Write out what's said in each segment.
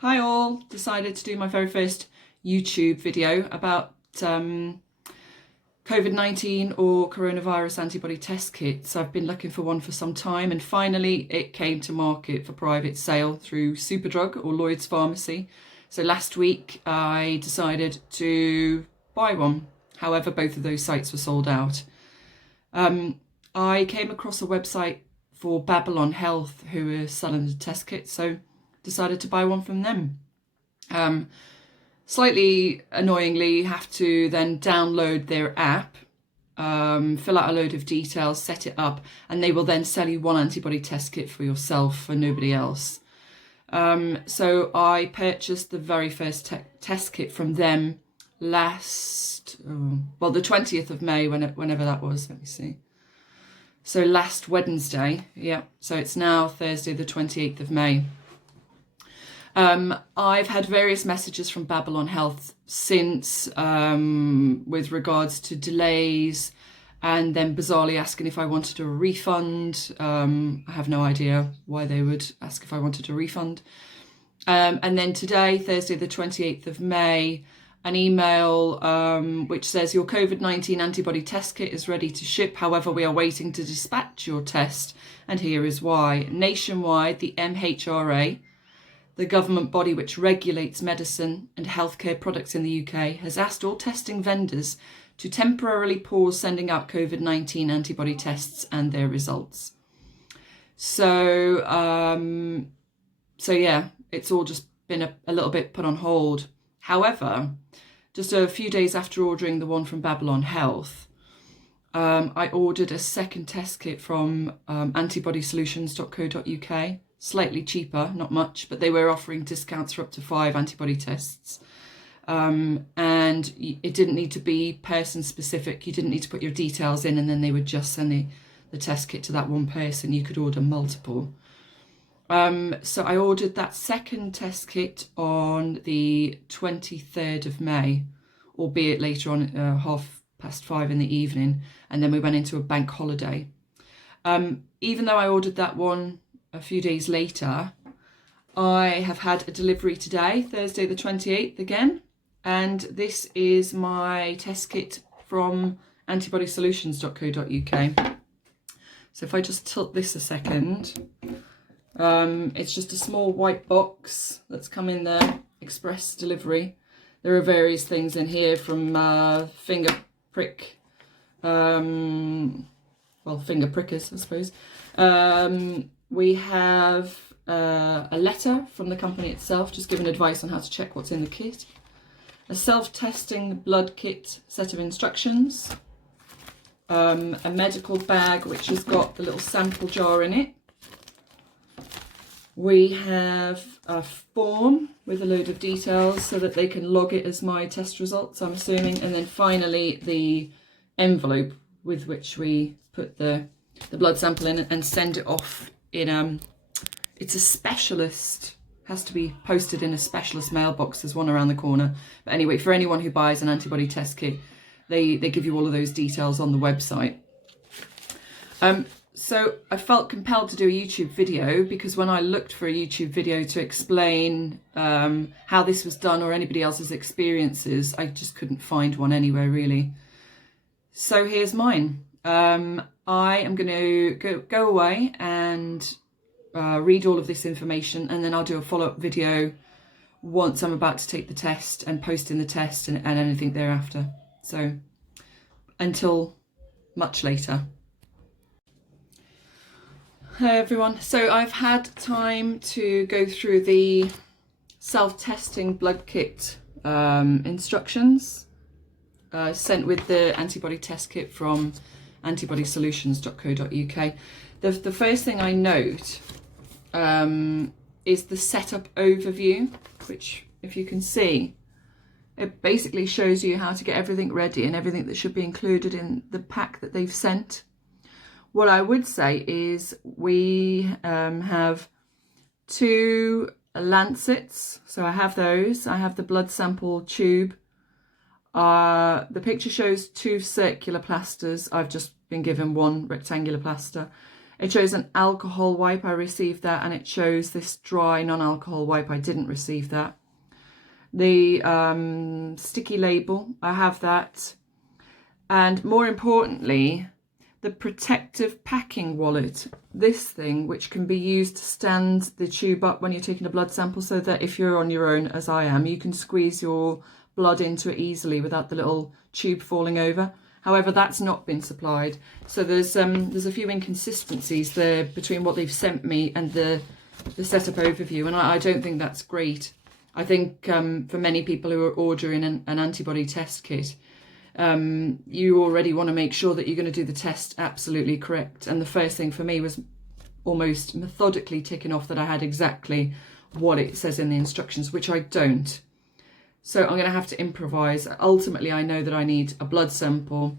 Hi all, decided to do my very first YouTube video about COVID-19 or coronavirus antibody test kits. I've been looking for one for some time and finally it came to market for private sale through Superdrug or Lloyd's Pharmacy. So last week I decided to buy one. However, both of those sites were sold out. I came across a website for Babylon Health who were selling the test kits, so decided to buy one from them. Slightly annoyingly, you have to then download their app, fill out a load of details, set it up, and they will then sell you one antibody test kit for yourself and nobody else. So I purchased the very first test kit from them the 20th of May, whenever that was, let me see. So last Wednesday, yeah, so it's now Thursday the 28th of May. I've had various messages from Babylon Health since with regards to delays and then bizarrely asking if I wanted a refund. I have no idea why they would ask if I wanted a refund. And then today, Thursday the 28th of May, an email which says your COVID-19 antibody test kit is ready to ship. However, we are waiting to dispatch your test and here is why. Nationwide, the MHRA, the government body which regulates medicine and healthcare products in the UK, has asked all testing vendors to temporarily pause sending out COVID-19 antibody tests and their results. So yeah, it's all just been a little bit put on hold. However, just a few days after ordering the one from Babylon Health, I ordered a second test kit from antibodysolutions.co.uk. Slightly cheaper, not much, but they were offering discounts for up to 5 antibody tests. And it didn't need to be person specific. You didn't need to put your details in and then they would just send the test kit to that one person. You could order multiple. So I ordered that second test kit on the 23rd of May, albeit later on 5:30 in the evening. And then we went into a bank holiday. Even though I ordered that one a few days later, I have had a delivery today, Thursday the 28th again, and this is my test kit from antibodysolutions.co.uk. So if I just tilt this a second, it's just a small white box that's come in the express delivery. There are various things in here from finger prickers, I suppose. We have a letter from the company itself, just giving advice on how to check what's in the kit. A self-testing blood kit set of instructions. A medical bag which has got the little sample jar in it. We have a form with a load of details so that they can log it as my test results, I'm assuming. And then finally the envelope with which we put the blood sample in and send it off in it's a specialist, has to be posted in a specialist mailbox. There's one around the corner, but anyway, for anyone who buys an antibody test kit, they give you all of those details on the website. So I felt compelled to do a YouTube video because when I looked for a YouTube video to explain how this was done or anybody else's experiences, I just couldn't find one anywhere really. So here's mine. I am going to go away and read all of this information, and then I'll do a follow-up video once I'm about to take the test and post in the test and anything thereafter. So until much later. Hi everyone. So I've had time to go through the self-testing blood kit instructions sent with the antibody test kit from antibodysolutions.co.uk. The first thing I note is the setup overview, which, if you can see, it basically shows you how to get everything ready and everything that should be included in the pack that they've sent. What I would say is we have 2 lancets, so I have those. I have the blood sample tube. The picture shows 2 circular plasters. I've just been given 1 rectangular plaster. It shows an alcohol wipe, I received that, and it shows this dry non-alcohol wipe, I didn't receive that. The sticky label, I have that. And more importantly, the protective packing wallet, this thing which can be used to stand the tube up when you're taking a blood sample, so that if you're on your own, as I am, you can squeeze your blood into it easily without the little tube falling over. However, that's not been supplied. So there's a few inconsistencies there between what they've sent me and the setup overview, and I don't think that's great. I think for many people who are ordering an antibody test kit, you already want to make sure that you're going to do the test absolutely correct. And the first thing for me was almost methodically ticking off that I had exactly what it says in the instructions, which I don't. So I'm going to have to improvise. Ultimately, I know that I need a blood sample,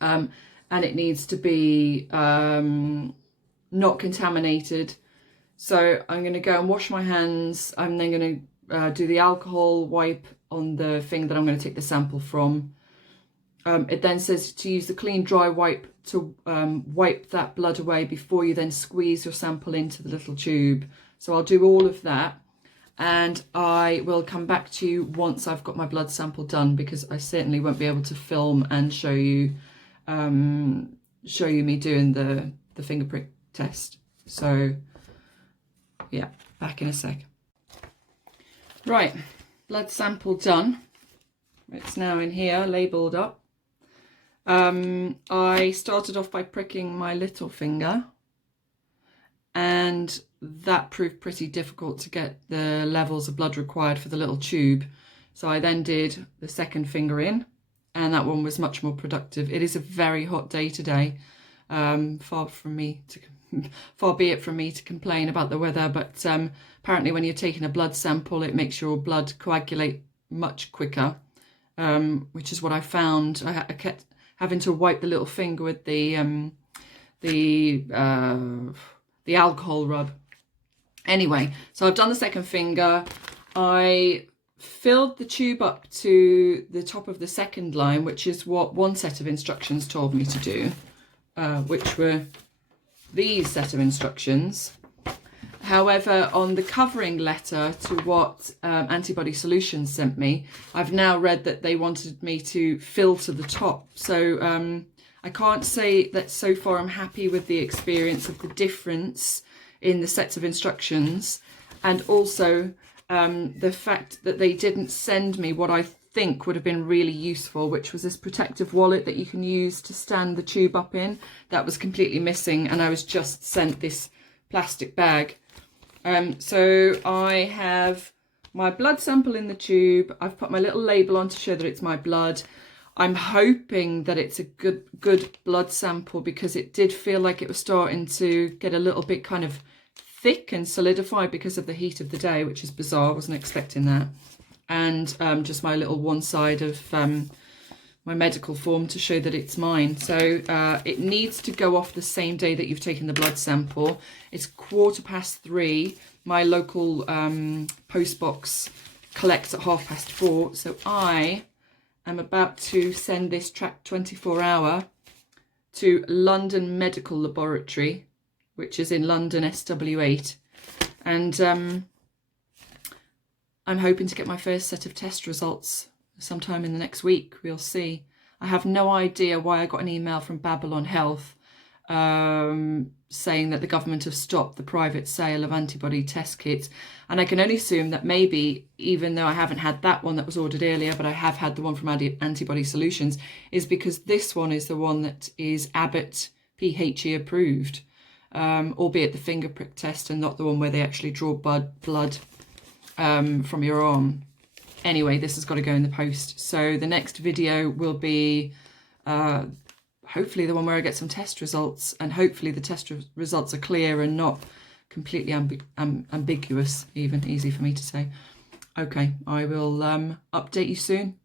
and it needs to be not contaminated. So I'm going to go and wash my hands. I'm then going to do the alcohol wipe on the thing that I'm going to take the sample from. It then says to use the clean dry wipe to wipe that blood away before you then squeeze your sample into the little tube. So I'll do all of that, and I will come back to you once I've got my blood sample done, because I certainly won't be able to film and show you me doing the finger prick test. So yeah, back in a sec. Right, blood sample done. It's now in here, labelled up. I started off by pricking my little finger, and that proved pretty difficult to get the levels of blood required for the little tube. So I then did the second finger in, and that one was much more productive. It is a very hot day today. Far be it from me to complain about the weather, but apparently when you're taking a blood sample, it makes your blood coagulate much quicker, which is what I found. I kept having to wipe the little finger with the alcohol rub. Anyway, so I've done the second finger. I filled the tube up to the top of the second line, which is what one set of instructions told me to do, which were these set of instructions. However, on the covering letter to what Antibody Solutions sent me, I've now read that they wanted me to fill to the top. So I can't say that so far I'm happy with the experience of the difference in the sets of instructions, and also the fact that they didn't send me what I think would have been really useful, which was this protective wallet that you can use to stand the tube up in. That was completely missing, and I was just sent this plastic bag. So I have my blood sample in the tube. I've put my little label on to show that it's my blood. I'm hoping that it's a good blood sample, because it did feel like it was starting to get a little bit kind of thick and solidified because of the heat of the day, which is bizarre. I wasn't expecting that. And just my little one side of my medical form to show that it's mine. So it needs to go off the same day that you've taken the blood sample. It's 3:15. My local post box collects at 4:30. So I am about to send this track 24-hour to London Medical Laboratory, which is in London SW8. And I'm hoping to get my first set of test results sometime in the next week. We'll see. I have no idea why I got an email from Babylon Health saying that the government have stopped the private sale of antibody test kits. And I can only assume that maybe, even though I haven't had that one that was ordered earlier, but I have had the one from Antibody Solutions, is because this one is the one that is Abbott PHE approved, albeit the finger prick test and not the one where they actually draw blood from your arm. Anyway, this has got to go in the post. So the next video will be hopefully the one where I get some test results, and hopefully the test results are clear and not completely ambiguous, even easy for me to say. Okay, I will update you soon.